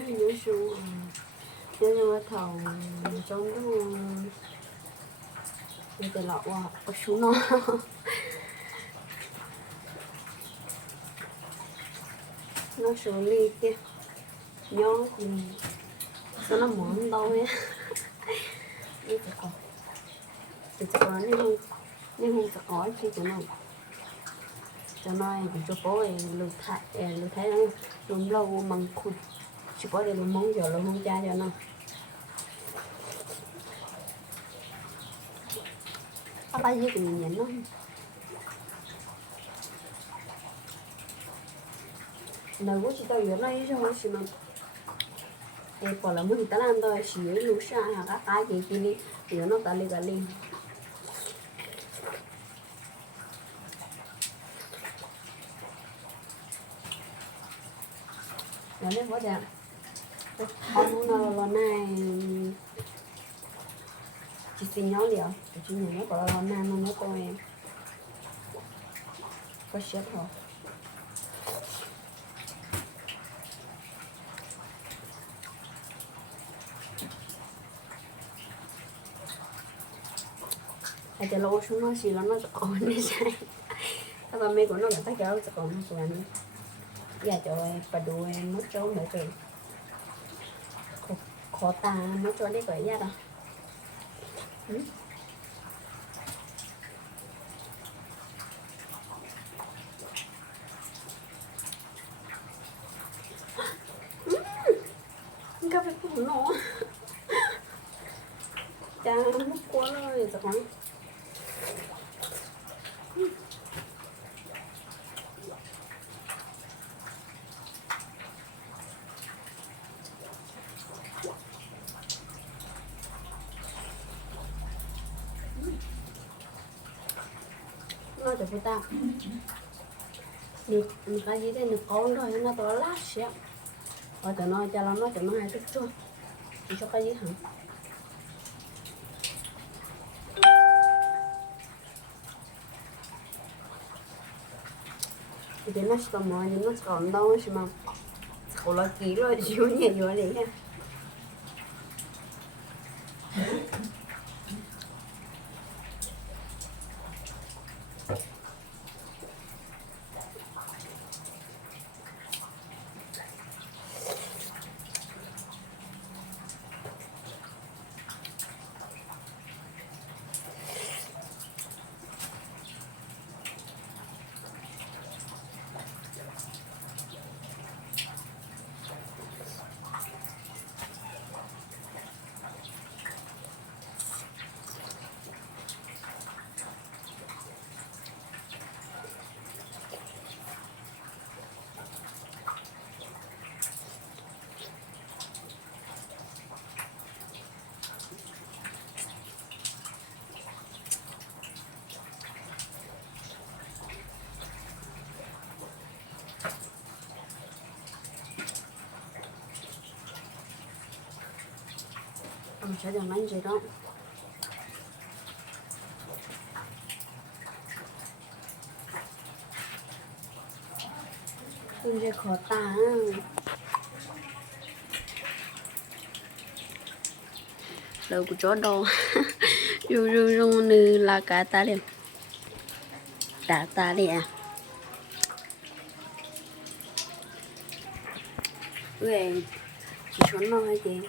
nhớ xuống nhớ nhưng mà thầu trong đó bây giờ lọ qua ở xuống nó nó xuống ly kia nhớ thì sao nó muốn đâu ấy đi phải còn thì cho nó đi không nên không phải có chi cho nó cho nó cho bố ấy lưu thái lưu thái nó lùm lâu măng khụt chỉ có đi lùm mong giờ luôn không cha cho nó. Có bao nhiêu cũng nhìn nó? Nếu có chỉ tao giờ nay cho nó mà nó còn là mình ta làm thôi chỉ lúc sáng hoặc các cái gì kia đi. Giờ nó ta đi cả đi nó lên có đẹp không nó lo này chỉ xin nhau liệu chỉ nhìn nó có lo này nó nó có em có xếp thôi hay cho lâu xuống nó xì lắm nó còn nó sai các bà mẹ của nó là tất cả nó còn nó còn nó cho em và đuôi em mất trốn rồi khó, khó ta mất trốn đấy bởi ra đâu ừ? Gặp phải của nó Chà, mất quá rồi, sao không? Thì cho phụ ta được cái gì thì được con rồi nó to lát xíu ở chỗ nó cho nó nó chỗ nó hay thích chút chỉ cho cái gì hả? Thì nó sẽ mà nó còn đâu mà khổ là kỹ rồi thì nhẹ nhảy vô đấy nha Ông sẽ đừng gì đâu Tôi sẽ khó tả đầu của chó đồ ru ru ru nư là cả ta liền. Đã ta liền à. Về chỉ chuẩn nó hay gì?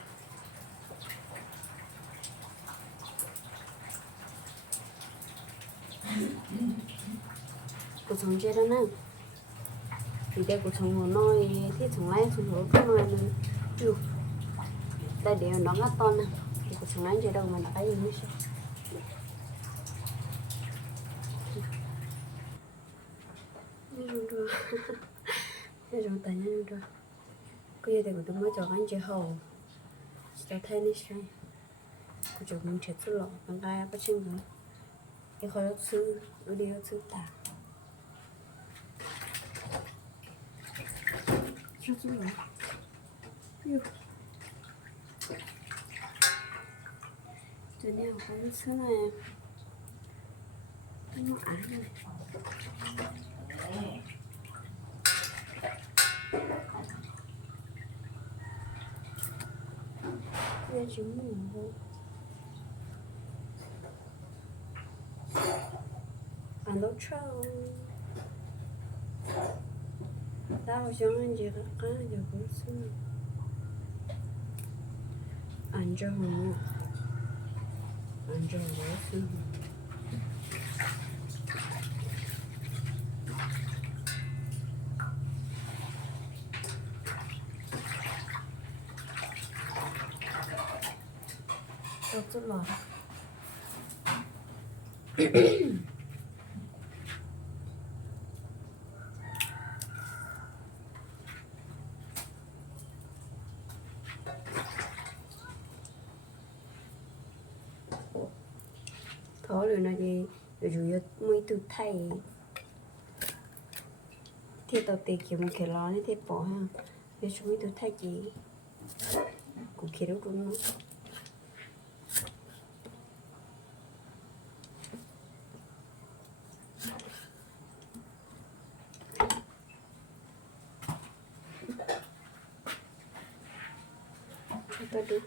Sống chết đó nè thì đây cuộc sống của nó thì sống lại sống của cái nó là chú đây để nó ngắt to nè thì cuộc sống này chưa đâu mà nó cái gì nữa sao Thế rồi tại nhân rồi Cứ như thế của tôi mới cho anh chị hầu Cho thấy đi sao Cô chủ mình chết xuống lọ Bằng gai bắt chân rồi cái khói ốc sư ở đi ốc sư tả cho xuống rồi yêu cho nên khói ốc sư này nó ái này Nghe chỉ ngủ thôi Anh đâu trâu Tao chẳng anh gì cả cá giờ cũng xưa Anh cho hồn Anh cho hồn xưa Đâu chút lọt thở rồi là gì rồi rồi mới từ thay. Thì tao tiền kiểu một cái lo này thì bỏ ha. Rồi chúng mới từ thay gì cũng kia đâu đúng không Apa tu?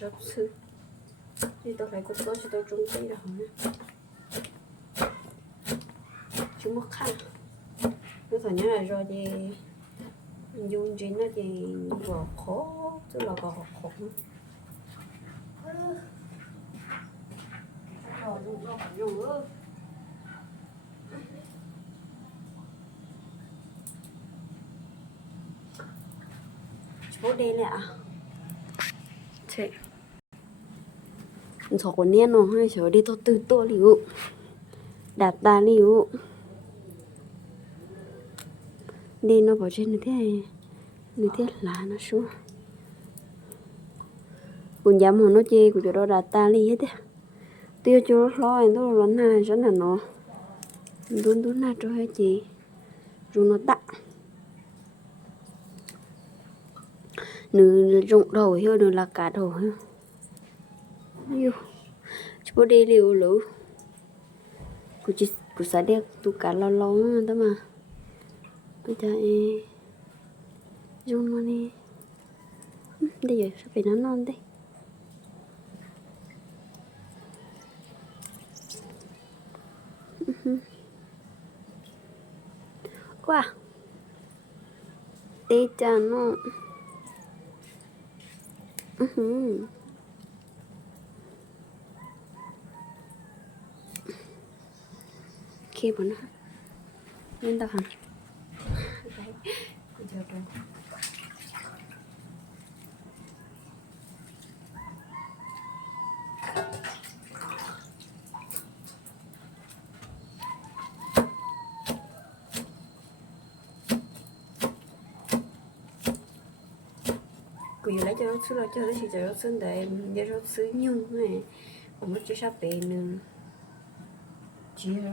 Job sư Thì tao phải cốt tốt cho tao trung tay rồi hả? chúng mất khăn. Nó phải nhớ là rồi thì dùng chuyện nó thì vào khổ, tức là vào khổ rồi dùng nó phải chỗ đây nè à? Thế con của niên nó hay chỗ đi tôi từ tôi liu đặt ta liu đi nó bỏ trên thế như thế là nó xuống. Cũng dám mà nó chê của chỗ đó đặt ta li hết á tiêu chỗ lo, anh tôi lo na cho là nó. Đun đun na cho hết chị. Rồi nó tặng nữ rụng đầu hiu nữ là cả đầu hiu hiu chú đi liều lũ của chỉ của xã đẹp tu cả lo lo đó mà. Bây giờ em dùng nó đi. Đây giờ phải nó non đây. Quá. Đây cha nó. Uh kia bọn nó lên tao hả đấy lấy cho nó xứ là cho nó chỉ cho nó xứ để để nó xứ nhung này cũng mất cho sao bể nữa chỉ nó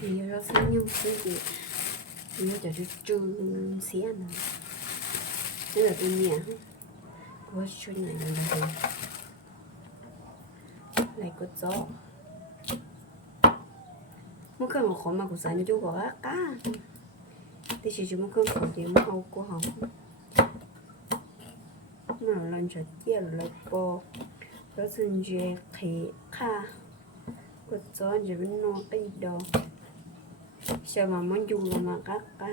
thì nó xứ nhung xứ thì nó cho chú chú xía thế là tôi nhẹ có chú này là gì này có gió một cái một khối mà của sản chú gọi cá thì chỉ chúng một cái khối gì mà hậu của họ mà cho chia lại bộ đó xin duyệt thì kha có gió chỉ bên nó cái đồ sao mà muốn dùng mà các cá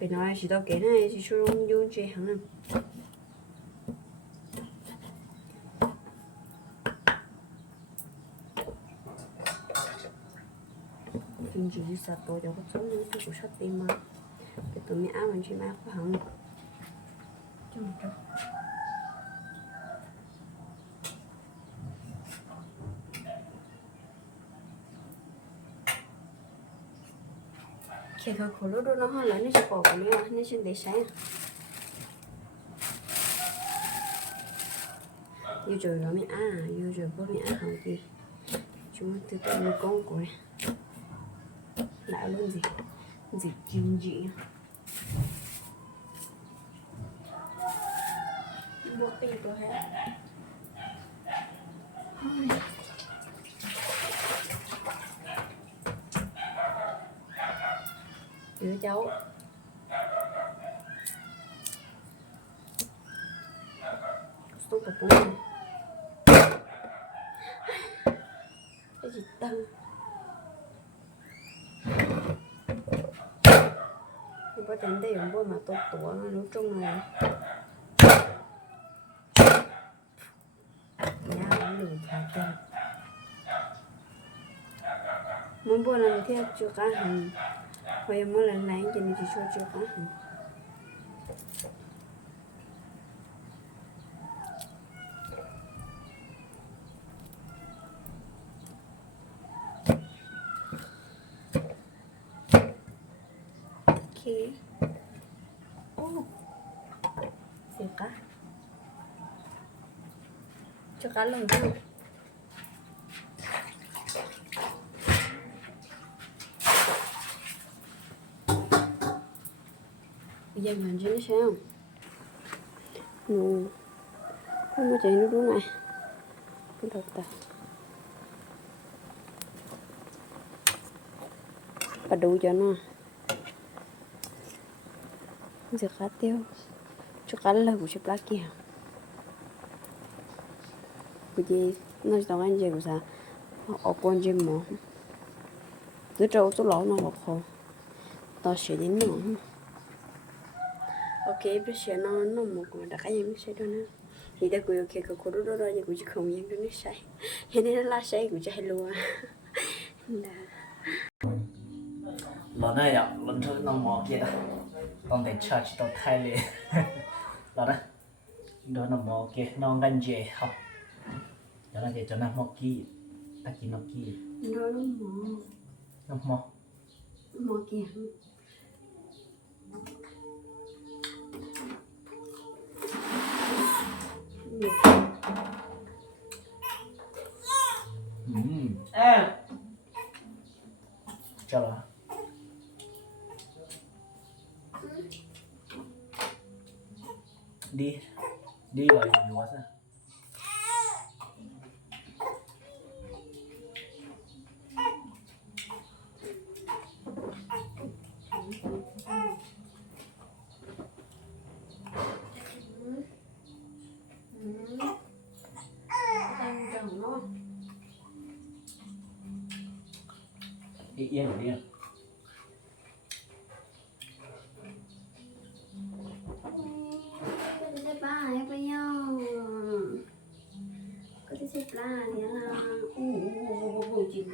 bị nói chỉ đâu cái này chỉ xuống dùng chỉ hàng, kinh chỉ sợ tôi cho à. có chỗ những cái của sách tim mà. Cái tụi mình áo mình chỉ mang có hẳn. 걔가 một 하나 khi cái khổ lúc đó nó 아 là 보면 sẽ bỏ cái nữa nó sẽ để sáng. Yêu rồi rồi gì. Chúng từ từ một con của này lại luôn gì? Gì chim gì một tỷ tôi hết đứa cháu. Stop cái bún Cái gì tăng Không có tính để ủng cũng mà tốt tổ nó nấu chung là Nhà nó lùi thả chân Muốn bữa là theo chú cá hẳn Hồi mỗi lần lấy cho nên chỉ cho chú cá hẳn Okay. Oh. Siêu cá. Cho cá lồng không? Bây giờ mình cho nó sao? Nụ. Không có chạy nó đúng này. Cái đầu ta. Và đủ cho nó. Giờ cá tiêu. Cho cá là của chụp lá kia. Của gì nó tao anh gì của sao? Ở con gì mà. Đứa trâu tôi lỗ nó một hồ tao sẽ đến nữa một con đã cái gì mới sẽ đó nữa thì đã cười ok cái cô đó đó thì cũng chỉ không nhận được nó sai thế nên là sai cũng chạy luôn. Lần này ạ lần trước nó mò kia đó. Còn để chờ chỉ tao thay liền. Lần đó. Đó nó mò kia nó ngăn dễ học. Đó là để cho nó mò kia. Ta kia nó kia. Nó nó mò. Nó mò. Mò kia Hmm. Eh. Di, di di wali dewasa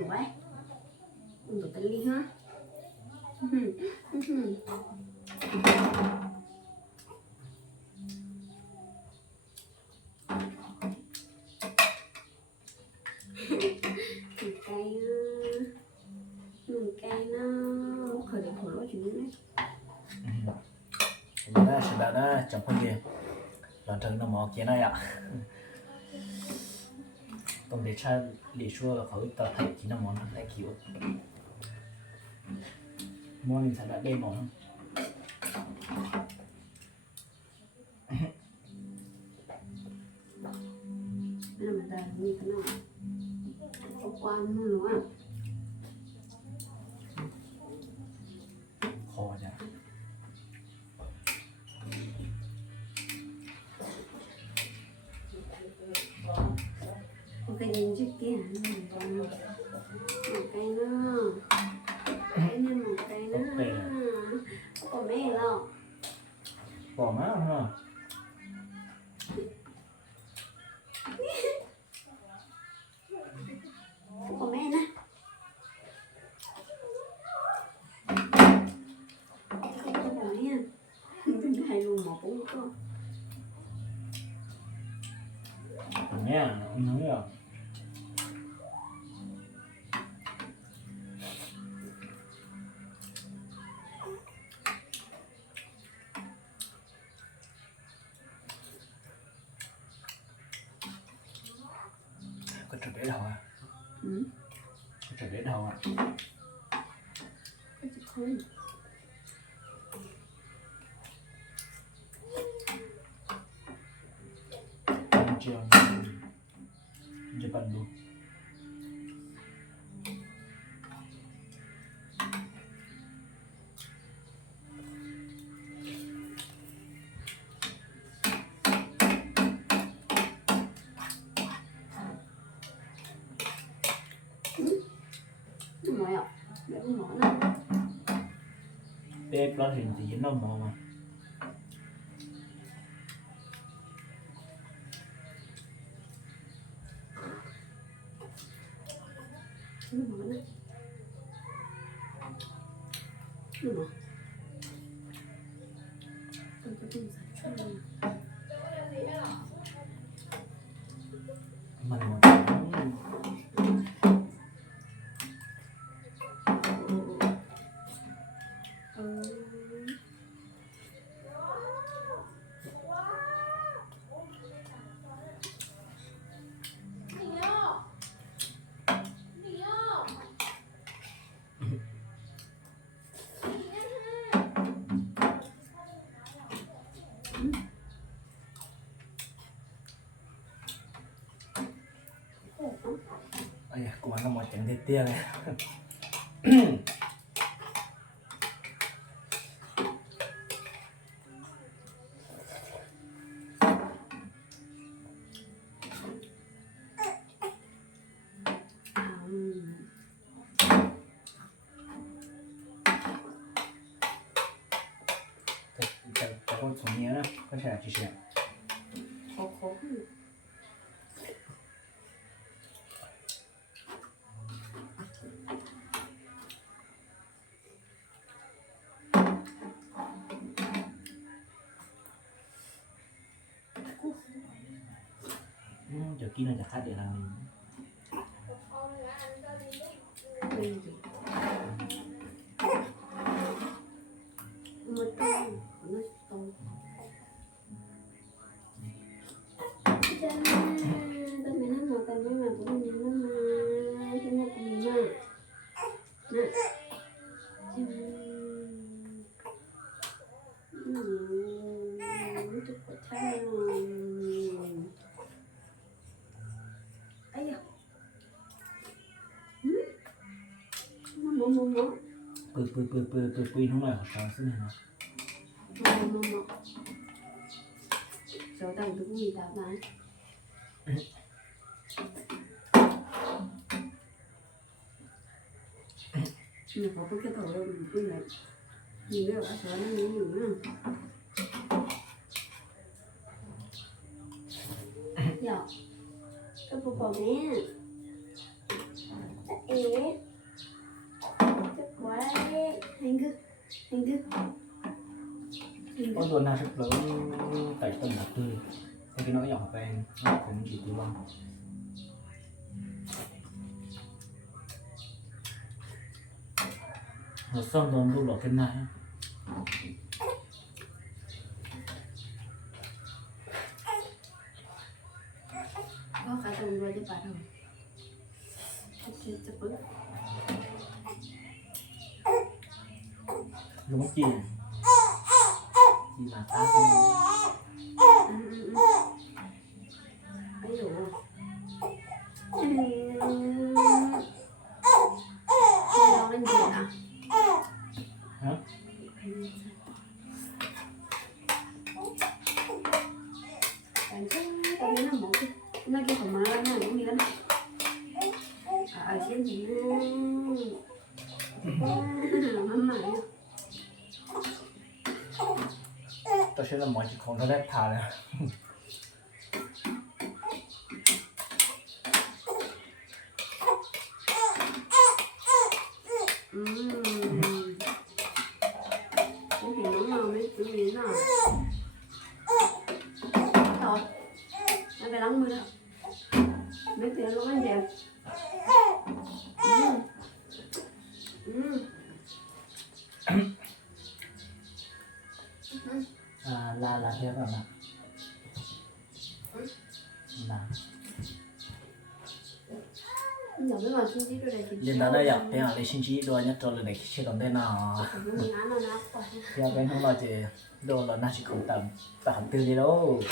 ồ, ồ, chịu đủ ấy Đủ cái ly ha Cái cái nó. Khởi động khổ lỗi chuyện đấy? Ừ. Đó sẽ đã đó chồng con gì. Lần trước nó mò kia này ạ tổng để cha lý số khẩu tao thấy chỉ nó mò nó thấy kiểu mò mình sẽ đã đây mò Nên mà ta như thế nào Có một cái nữa, cái này một cái nữa, có mẹ đâu bỏ má không? À có mẹ nè không có bỏ đầu à ừ. chẳng để đầu à ừ. chiều giờ bận luôn mẹ không nói thì nó mò mà. Không nói nè không Ây da, của bạn nó mò chẳng thể tia này à, ừ, Giờ kia nó chả khác để làm Đây Nó Pues, pues, pues, pues, pues, pues, pui pui pui nó này. Cháu đang đúng gì đáp án. Nhưng mà có cái tàu đâu mình quên này. Nhìn được ở chỗ nó nhìn nhiều nữa. Dạ. Cái bộ bò mẹ. Ế. Chắc quá đấy. Hành cứ. Hành cứ. Hành cứ. Có tuần nào rất lớn tại tuần là tươi Thế cái nỗi nhỏ ven nó cũng chỉ tươi băng Rồi xong rồi lúc đó cái này có cả tuần rồi cho bà rồi ok chụp bức Lúc mất chi Chi là ta cũng ừ, ừ, ừ. ấy dụ ừ. Đây là lên gì à Hả? Bạn chứ tao nghĩ nó một cái nó cái thằng mà nó cũng đi lắm à ở trên gì mắm mày Tao sẽ là mọi chuyện không nó đẹp thà này Ừ. Cái gì nó ngon đấy, cái gì nó Rồi, nó phải đóng mưa đó Mấy tiền nó ăn dẹp Ừ. đó đây ạ bé ở đây xin chỉ đôi nhất cho lên để khi còn đây nào cũng ngán nó nát quá giờ bên không lo thì đồ là nó chỉ không tầm tầm từ đi đâu